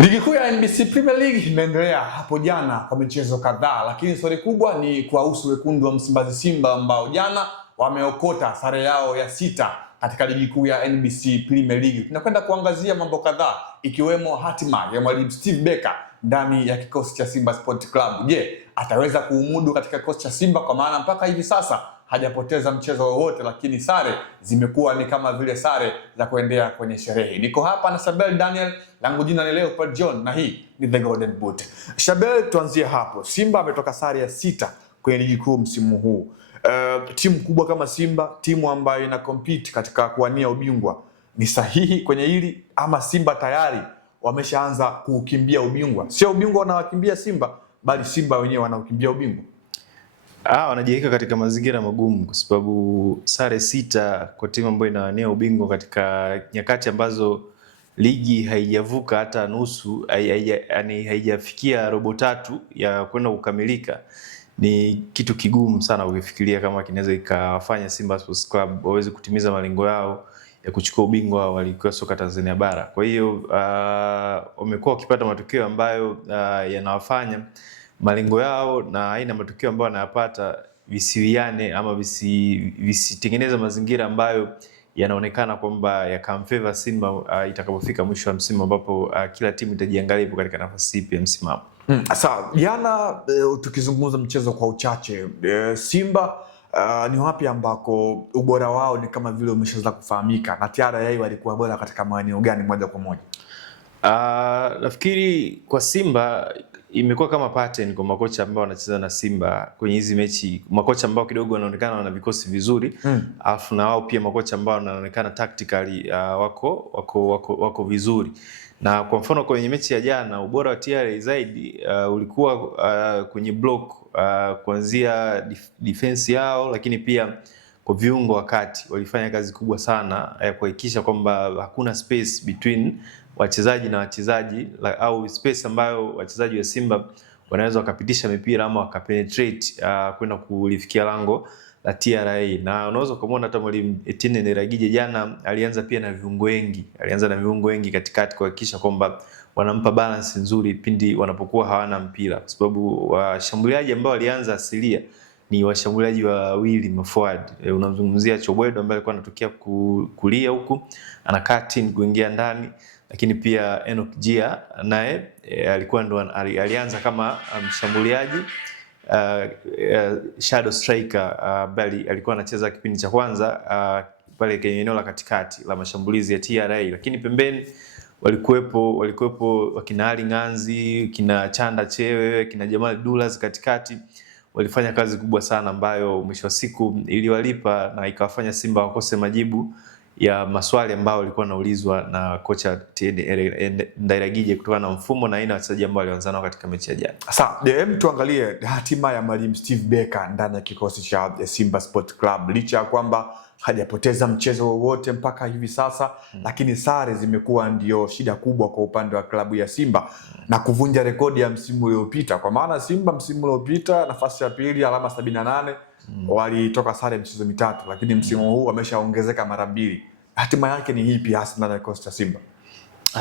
Ligi kuu ya NBC Premier League imeendelea hapo jana kwa michezo kadhaa, lakini swali kubwa ni kuwahusu wekundu wa Msimbazi Simba ambao jana wameokota sare yao ya 6 katika ligi kuu ya NBC Premier League. Tunakwenda kuangazia mambo kadhaa ikiwemo hatima ya mwalimu Steve Barker ndani ya kikosi cha Simba Sport Club. Je, ataweza kuumudu katika kikosi cha Simba, kwa maana mpaka hivi sasa hajapoteza mchezo wowote, lakini sare zimekuwa ni kama vile sare za kuendea kwenye sherehe. Niko hapa na Shabel Daniel, langu jina ni Leopard John na hii ni The Golden Boot. Shabel, tuanzie hapo. Simba ametoka sare ya 6 kwenye ligi kuu msimu huu. Timu kubwa kama Simba, timu ambayo ina compete katika kuwania ubingwa, ni sahihi kwenye hili ama Simba tayari wameshaanza kukimbia ubingwa? Sio ubingwa wanawakimbia Simba, bali Simba wenyewe wanaukimbia ubingwa. Wanajiweka katika mazingira magumu kwa sababu sare 6 kwa timu ambayo inawania ubingwa katika nyakati ambazo ligi haijavuka hata nusu, yani haijafikia robo tatu ya kwenda kukamilika, ni kitu kigumu sana ukifikiria kama kinaweza ikafanya Simba Sports Club waweze kutimiza malengo yao ya kuchukua ubingwa wa ligi ya soka Tanzania bara. Kwa hiyo wamekuwa wakipata matokeo ambayo yanawafanya malengo yao na aina matokeo ambayo wanayapata visiwiane ama visitengeneza mazingira ambayo yanaonekana kwamba yakamfavor Simba itakapofika mwisho wa msimu, ambapo kila timu itajiangalia ipo katika nafasi ipi ya msimamo. Sawa, jana tukizungumza mchezo kwa uchache, Simba ni wapi ambako ubora wao ni kama vile umeshaanza kufahamika, na TRA walikuwa bora katika maeneo gani moja kwa moja? Nafikiri kwa Simba imekuwa kama pattern kwa makocha ambao wanacheza na Simba kwenye hizi mechi, makocha ambao kidogo wanaonekana wana vikosi vizuri, alafu na wao pia makocha ambao wanaonekana tactically wako vizuri. Na kwa mfano kwenye mechi ya jana ubora wa TRA zaidi ulikuwa kwenye block, kuanzia defense yao, lakini pia kwa viungo wakati walifanya kazi kubwa sana ya kuhakikisha kwamba hakuna space between wachezaji na wachezaji, au space ambayo wachezaji wa Simba wanaweza wakapitisha mipira ama wakapenetrate kwenda kulifikia lango la TRA. Na unaweza kumuona hata mwalimu Etienne Niragije jana alianza pia na viungo wengi katikati kuhakikisha kwamba wanampa balance nzuri pindi wanapokuwa hawana mpira, kwa sababu washambuliaji ambao walianza asilia ni washambuliaji wawili maforward. Unamzungumzia Chobwedo ambaye alikuwa anatokea kulia huku ana cut in kuingia ndani, lakini pia Enoch Gia naye alikuwa ndo alianza kama mshambuliaji shadow striker, bali alikuwa anacheza kipindi cha kwanza pale kwenye eneo la katikati la mashambulizi ya TRA, lakini pembeni walikuwepo wakina Ali Nganzi, kina Chanda Chewe, kina Jamal Dulas katikati. Walifanya kazi kubwa sana ambayo mwisho wa siku iliwalipa na ikawafanya Simba wakose majibu ya maswali ambayo walikuwa wanaulizwa na kocha Niragije kutokana na mfumo na aina ya wachezaji ambao walianza nao katika mechi ya jana. Sasa tuangalie hatima ya mwalimu Steve Barker ndani ya kikosi cha Simba Sport Club. Licha ya kwamba hajapoteza mchezo wowote mpaka hivi sasa, lakini sare zimekuwa ndio shida kubwa kwa upande wa klabu ya Simba na kuvunja rekodi ya msimu uliopita, kwa maana Simba msimu uliopita nafasi ya pili alama 78, walitoka sare mchezo 3, lakini msimu huu wameshaongezeka mara 2. Hatima yake ni ipi hasa ndani ya kikosi cha Simba?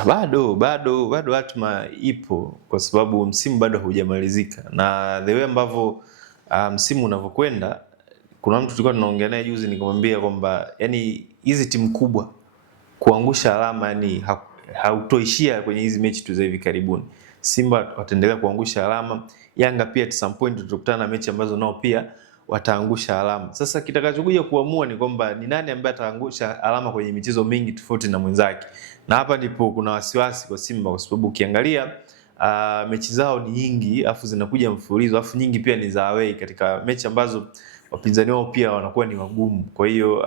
Bado hatima ipo, kwa sababu msimu bado hujamalizika, na the way ambavyo msimu unavyokwenda, kuna mtu tulikuwa tunaongea naye juzi nikamwambia kwamba yani hizi timu kubwa kuangusha alama yani hautoishia kwenye hizi mechi tu za hivi karibuni. Simba wataendelea kuangusha alama, Yanga pia at some point tutakutana na mechi ambazo nao pia wataangusha alama. Sasa kitakachokuja kuamua ni kwamba ni nani ambaye ataangusha alama kwenye michezo mingi tofauti na mwenzake. Na hapa ndipo kuna wasiwasi kwa Simba, kwa sababu ukiangalia mechi zao ni nyingi, afu zinakuja mfululizo, afu nyingi pia ni za away katika mechi ambazo wapinzani wao pia wanakuwa ni wagumu. Kwa hiyo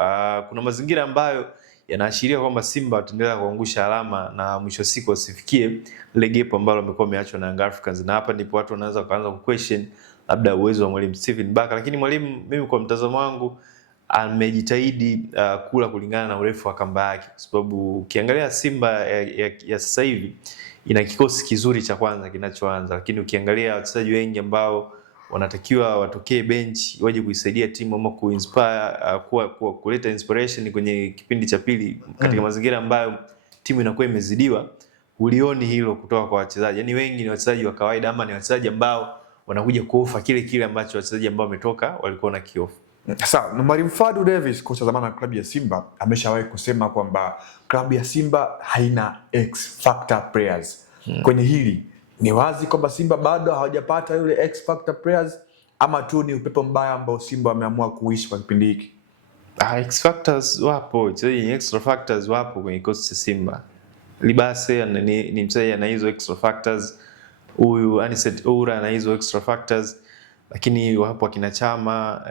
kuna mazingira ambayo yanaashiria kwamba Simba wataendelea kuangusha alama na mwisho siku wasifikie ile gap ambalo wamekuwa wameachwa na Young Africans, na hapa ndipo watu wanaanza ku question labda uwezo wa mwalimu Steven Barker. Lakini mwalimu, mimi kwa mtazamo wangu, amejitahidi kula kulingana na urefu wa kamba yake, kwa sababu ukiangalia Simba ya sasa hivi ina kikosi kizuri cha kwanza kinachoanza, lakini ukiangalia wachezaji wengi ambao wanatakiwa watokee bench waje kuisaidia timu ama kuinspire kuleta inspiration kwenye kipindi cha pili katika mazingira ambayo timu inakuwa imezidiwa, ulioni hilo kutoka kwa wachezaji. Yaani wengi ni wachezaji wa kawaida ama ni wachezaji ambao wanakuja kuofa kile ambacho wachezaji ambao wametoka walikuwa na kiofa. Sawa, na Mwalimu Fadlu Davis, kocha zamani wa klabu ya Simba, ameshawahi kusema kwamba klabu ya Simba haina X factor players. Kwenye hili ni wazi kwamba Simba bado hawajapata yule X factor players, ama tu ni upepo mbaya ambao Simba wameamua kuishi kwa kipindi hiki? X factors wapo, wachezaji extra factors wapo kwenye kikosi cha Simba. Libase ni mchezaji ana hizo extra factors, huyu Anicet Oura ana hizo extra factors, lakini wapo akina Chama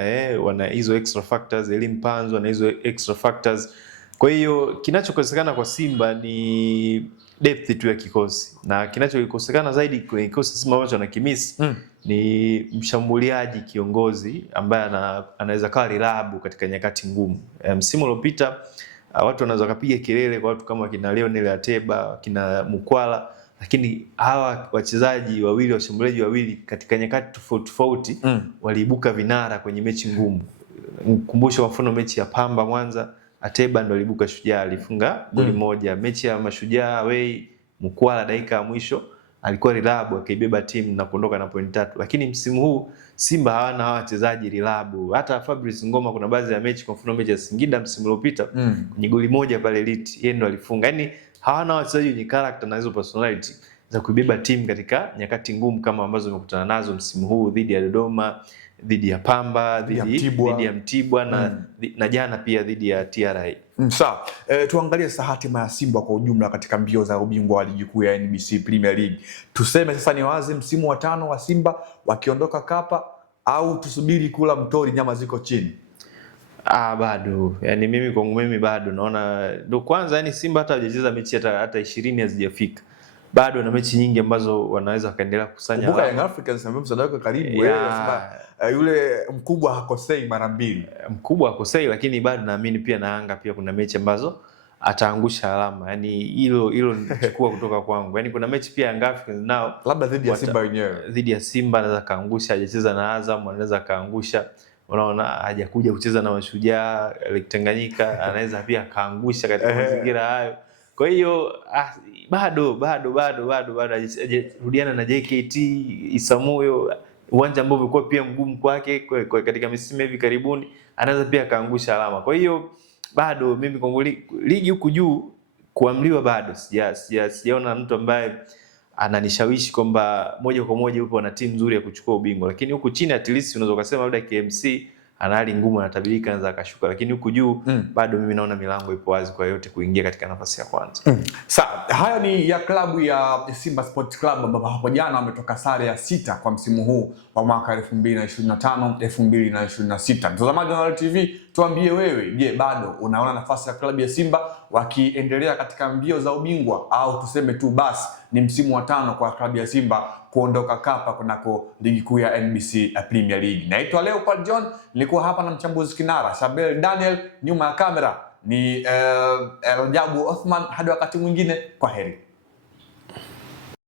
wana hizo extra factors, Elim Panzo ana hizo extra factors. Kwa hiyo kinachokosekana kwa Simba ni depth tu ya kikosi, na kinachokosekana zaidi kwenye kikosi Simba ambacho anakimisi ni mshambuliaji kiongozi ambaye anaweza kawa reliable katika nyakati ngumu. Msimu uliopita watu wanaweza kupiga kelele kwa watu kama kina Lionel Ateba, kina Mukwala, lakini hawa wachezaji wawili, washambuliaji wawili katika nyakati tofauti waliibuka vinara kwenye mechi ngumu. Mkumbusho mfano mechi ya Pamba Mwanza, Ateba ndo aliibuka shujaa, alifunga goli moja. Mechi ya Mashujaa away, Mukwala dakika ya mwisho alikuwa reliable, akaibeba timu na kuondoka na point 3. Lakini msimu huu Simba hawana hawa wachezaji reliable. Hata Fabrice Ngoma kuna baadhi ya mechi, kwa mfano mechi ya Singida msimu uliopita kwenye goli moja pale Elite yeye ndo alifunga. Yaani hawana wachezaji wenye character na hizo personality za kuibeba timu katika nyakati ngumu kama ambazo wamekutana nazo msimu huu dhidi ya Dodoma, dhidi ya Pamba, dhidi ya Mtibwa na jana pia dhidi ya TRA. Sawa. Tuangalie sasa hatima ya Simba kwa ujumla katika mbio za ubingwa wa ligi kuu ya NBC Premier League. Tuseme sasa ni wazi msimu wa 5 wa Simba wakiondoka Kapa, au tusubiri kula mtori nyama ziko chini? Bado. Yaani mimi kwangu mimi bado naona ndo kwanza, yani Simba hata hajacheza mechi hata 20 hazijafika. Bado na mechi nyingi ambazo wanaweza kaendelea kukusanya. Kumbuka Young Africans ambao msaada wake karibu yule mkubwa hakosei mara mbili. Mkubwa hakosei, lakini bado naamini pia na Yanga pia kuna mechi ambazo ataangusha alama. Yaani hilo nichukua kutoka kwangu. Yaani kuna mechi pia Young Africans nao labda dhidi ya Simba wenyewe. Dhidi ya Simba anaweza kaangusha, hajacheza na Azam anaweza kaangusha. Unaona hajakuja kucheza na Mashujaa Lake Tanganyika, anaweza pia kaangusha katika mazingira hayo. Kwa hiyo bado hajarudiana na JKT Isamuyo, uwanja ambao ulikuwa pia mgumu kwake katika misimu hivi karibuni, anaweza pia kaangusha alama. Kwa hiyo bado mimi kwangu ligi huku juu kuamliwa bado sijaona mtu ambaye ananishawishi kwamba moja kwa moja yupo na timu nzuri ya kuchukua ubingwa. Lakini huku chini at least unaweza kusema labda KMC ana hali ngumu, anatabirika anaweza akashuka, lakini huku juu bado mimi naona milango ipo wazi kwa yote kuingia katika nafasi ya kwanza. Sawa, haya ni ya klabu ya Simba Sports Club ambapo hapo jana wametoka sare ya 6 kwa msimu huu wa mwaka 2025 2026. Mtazamaji wa TV, tuambie wewe, je, bado unaona nafasi ya klabu ya Simba wakiendelea katika mbio za ubingwa, au tuseme tu basi ni msimu wa 5 kwa klabu ya Simba kuondoka Kapa kunako ligi kuu ya NBC Premier League? Naitwa Leopold John, nilikuwa hapa na mchambuzi kinara Shabel Daniel, nyuma ya kamera ni Rajabu Othman. Hadi wakati mwingine, kwa heri.